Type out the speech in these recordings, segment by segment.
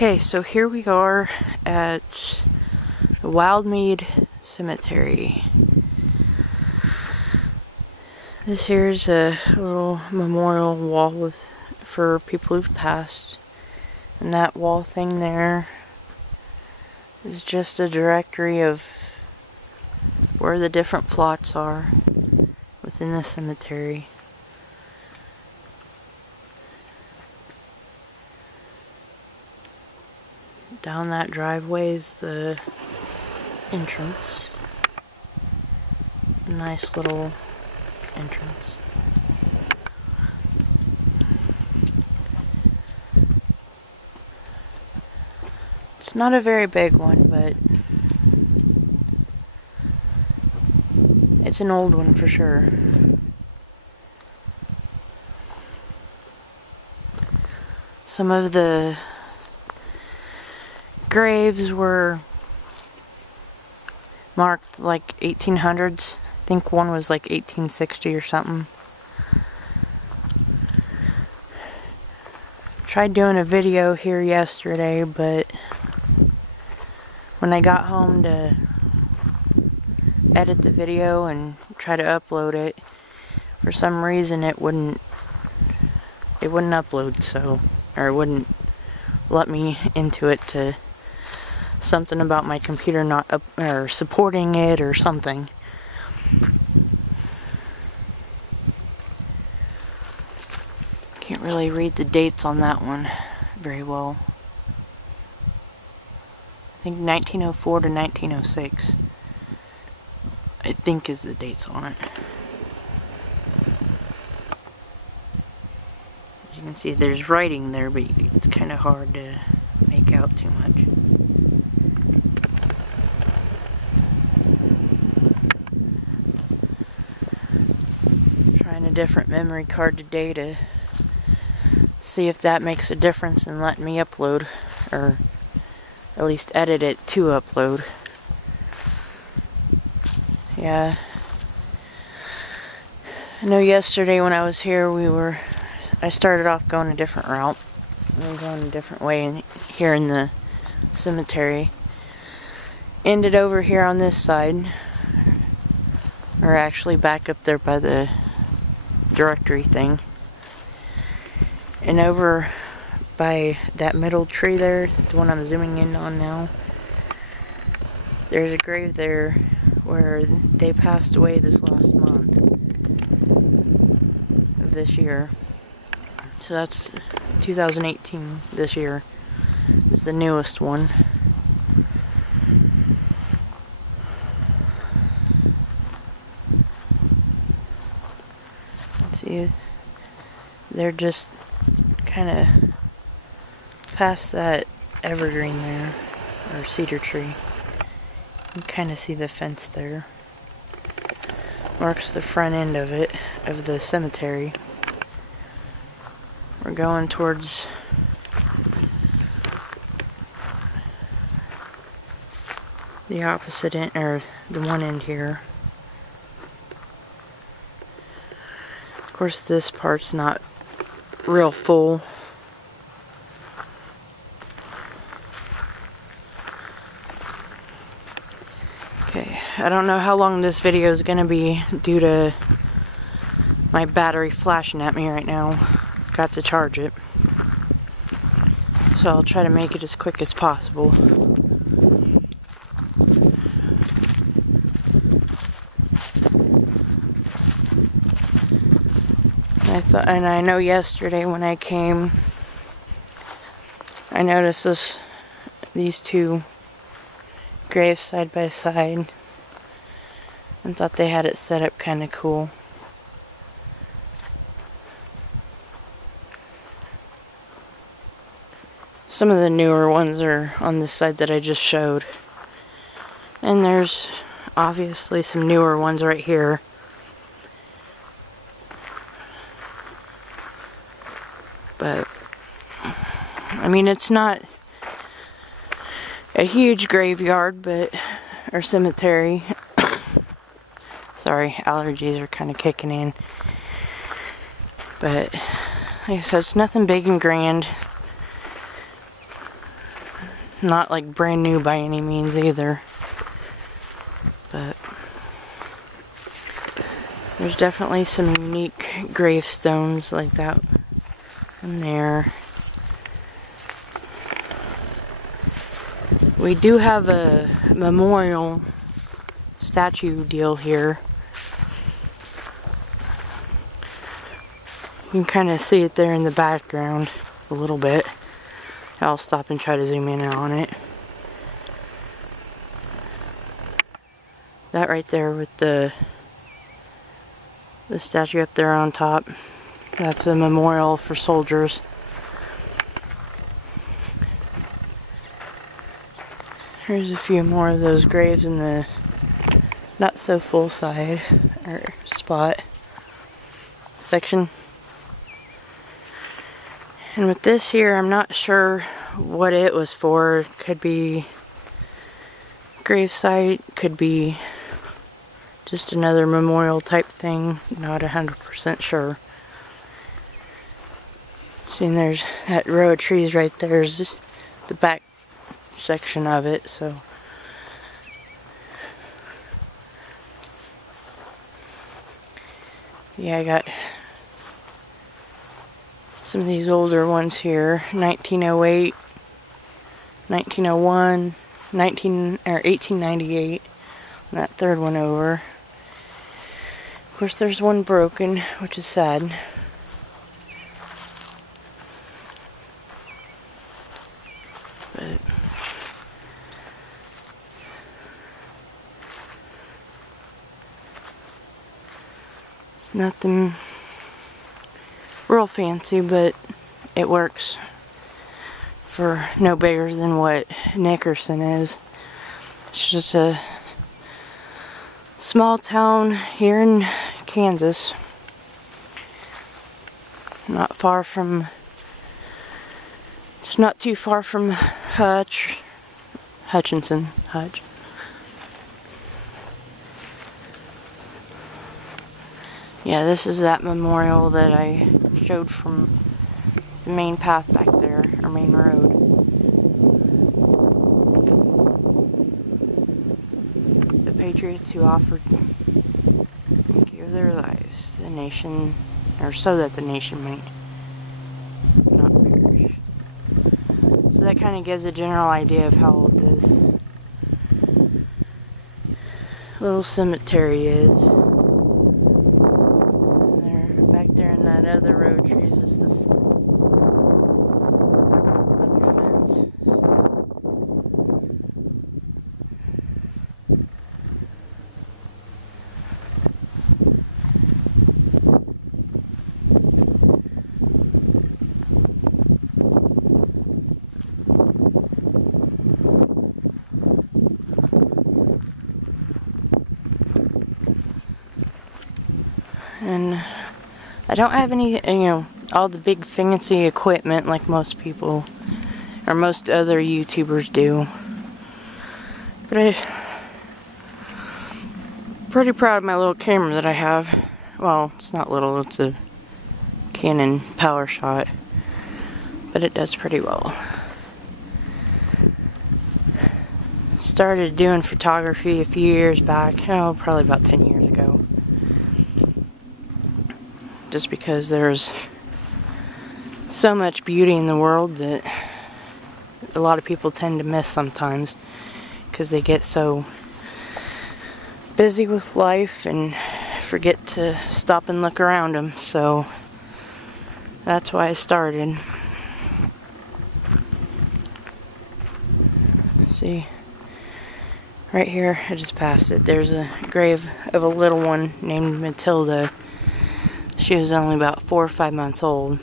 Okay, so here we are at the Wildmead Cemetery. This here's a little memorial wall for people who've passed. And that wall thing there is just a directory of where the different plots are within the cemetery. Down that driveway is the entrance. A nice little entrance. It's not a very big one, but it's an old one for sure. Some of the graves were marked like 1800s. I think one was like 1860 or something. Tried doing a video here yesterday, but when I got home to edit the video and try to upload it, for some reason it wouldn't upload, or it wouldn't let me into it to something about my computer not supporting it or something. Can't really read the dates on that one very well. I think 1904 to 1906 I think is the dates on it. As you can see, there's writing there, but it's kind of hard to make out too much. Trying a different memory card today to see if that makes a difference in letting me upload, or at least edit it to upload. Yeah. I know yesterday when I was here, I started off going a different route. We were going a different way here in the cemetery. Ended over here on this side, or actually back up there by the directory thing. And over by that middle tree there, the one I'm zooming in on now, there's a grave there where they passed away this last month of this year. So that's 2018, this year. It's the newest one. See, they're just kind of past that evergreen there, or cedar tree. You can kind of see the fence there. Marks the front end of it, of the cemetery. We're going towards the opposite end, or the one end here. Of course, this part's not real full. Okay, I don't know how long this video is going to be due to my battery flashing at me right now. I've got to charge it. So I'll try to make it as quick as possible. And I know yesterday when I came, I noticed these two graves side by side, and thought they had it set up kind of cool. Some of the newer ones are on this side that I just showed, and there's obviously some newer ones right here. But I mean, it's not a huge graveyard, or cemetery. Sorry, allergies are kind of kicking in. But like I said, it's nothing big and grand. Not like brand new by any means either. But there's definitely some unique gravestones like that in there. We do have a memorial statue deal here. You can kind of see it there in the background a little bit. I'll stop and try to zoom in on it. That right there with the statue up there on top, that's a memorial for soldiers. Here's a few more of those graves in the not so full side or spot section. And with this here, I'm not sure what it was for. It could be gravesite, could be just another memorial type thing, not 100% sure. See, there's that row of trees right there is the back section of it, so yeah, I got some of these older ones here, 1908, 1901, 1898, and that third one over. Of course, there's one broken, which is sad. But it's nothing real fancy, but it works for no bigger than what Nickerson is. It's just a small town here in Kansas, not far from, it's not too far from Hutchinson. Yeah, this is that memorial that I showed from the main path back there, or main road. The patriots who offered to give their lives, the nation, or so that the nation might not perish. So that kind of gives a general idea of how old this little cemetery is. And I don't have any, all the big fancy equipment like most people, or most other YouTubers do. But I'm pretty proud of my little camera that I have. Well, it's not little, it's a Canon PowerShot. But it does pretty well. Started doing photography a few years back, probably about 10 years ago. Just because there's so much beauty in the world that a lot of people tend to miss sometimes, because they get so busy with life and forget to stop and look around them. So that's why I started. See, right here, I just passed it, there's a grave of a little one named Matilda. She was only about 4 or 5 months old.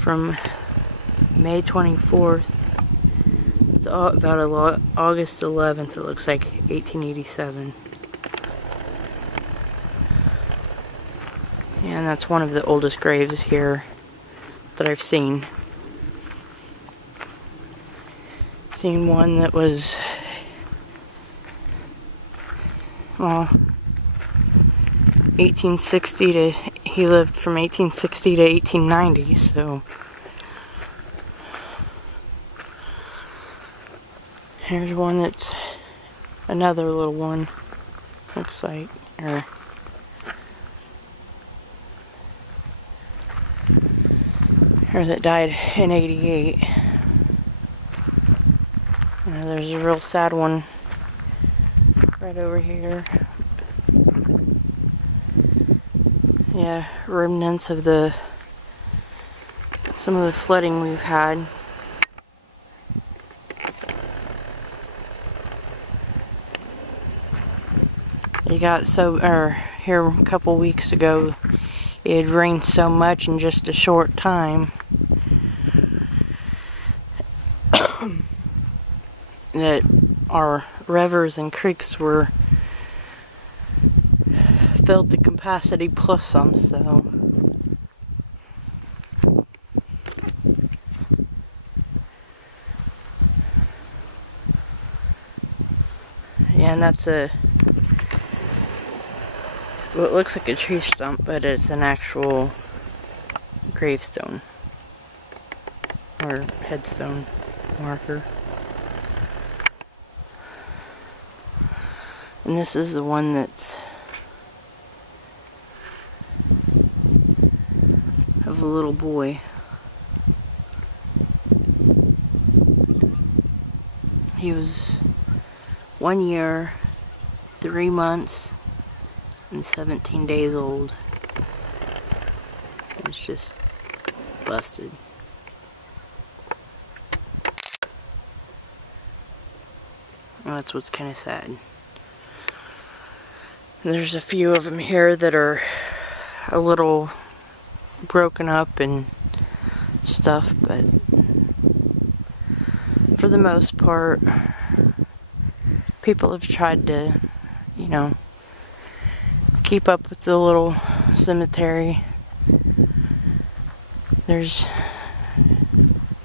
From May 24th to about August 11th, it looks like 1887. And that's one of the oldest graves here that I've seen. Seen one that was, well, 1860 to, he lived from 1860 to 1890, so Here's one that's another little one, looks like, or that died in '88. There's a real sad one right over here. Yeah, remnants of some of the flooding we've had. It got here a couple weeks ago, it had rained so much in just a short time that our rivers and creeks were filled to capacity plus some, so yeah, and that's what looks like a tree stump, but it's an actual gravestone or headstone marker. And this is the one that's of a little boy. He was 1 year, 3 months, and 17 days old. It's just busted. Well, that's what's kind of sad. There's a few of them here that are a little broken up and stuff, but for the most part, people have tried to, you know, keep up with the little cemetery. There's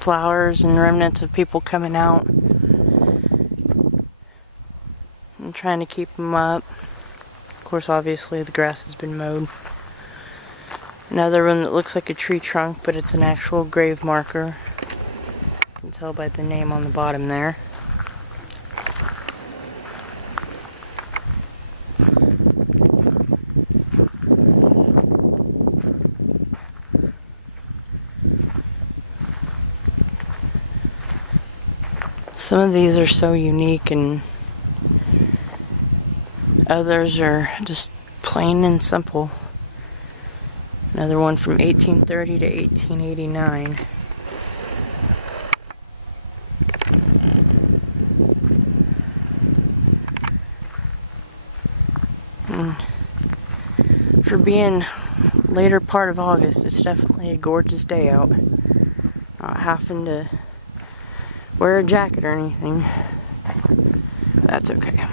flowers and remnants of people coming out and trying to keep them up. Of course, obviously the grass has been mowed. Another one that looks like a tree trunk, but it's an actual grave marker. You can tell by the name on the bottom there. Some of these are so unique, and others are just plain and simple. Another one from 1830 to 1889. For being later part of August, it's definitely a gorgeous day out. Not having to wear a jacket or anything. That's okay.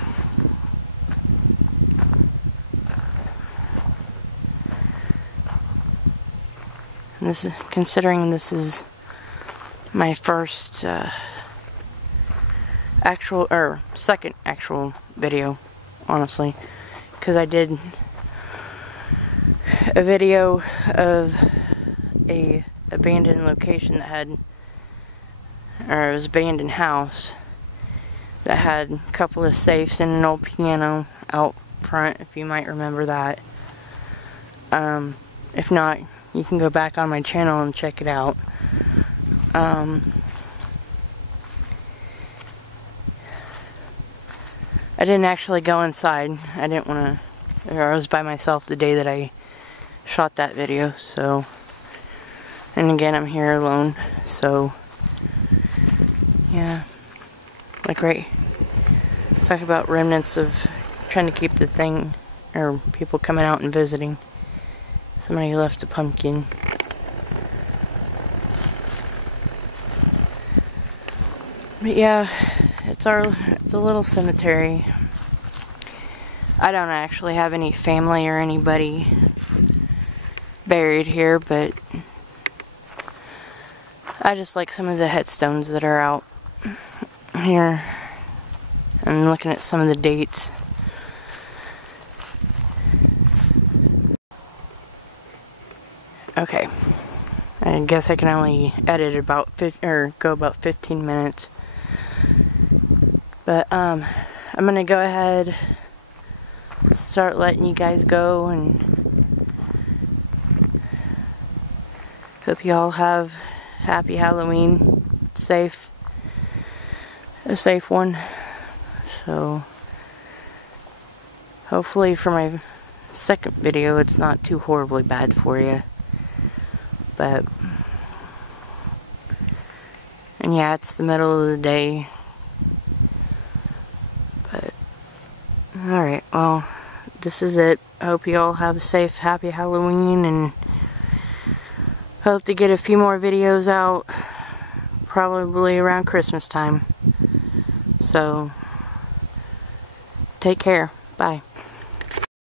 This is, considering this is my first second actual video, honestly, because I did a video of a abandoned location that had, or it was an abandoned house that had a couple of safes and an old piano out front, if you might remember that. If not, you can go back on my channel and check it out. I didn't actually go inside. I didn't want to, or I was by myself the day that I shot that video, so, and again, I'm here alone, so, yeah, like talk about remnants of trying to keep the thing, or people coming out and visiting. Somebody left a pumpkin. But yeah, it's a little cemetery. I don't actually have any family or anybody buried here, but I just like some of the headstones that are out here. I'm looking at some of the dates. Okay, I guess I can only edit about go about 15 minutes. But I'm gonna go ahead, start letting you guys go, and hope you all have happy Halloween, a safe one. So hopefully for my second video it's not too horribly bad for you. But and yeah, it's the middle of the day. But alright, well, this is it. I hope you all have a safe, happy Halloween, and hope to get a few more videos out probably around Christmas time. So take care. Bye.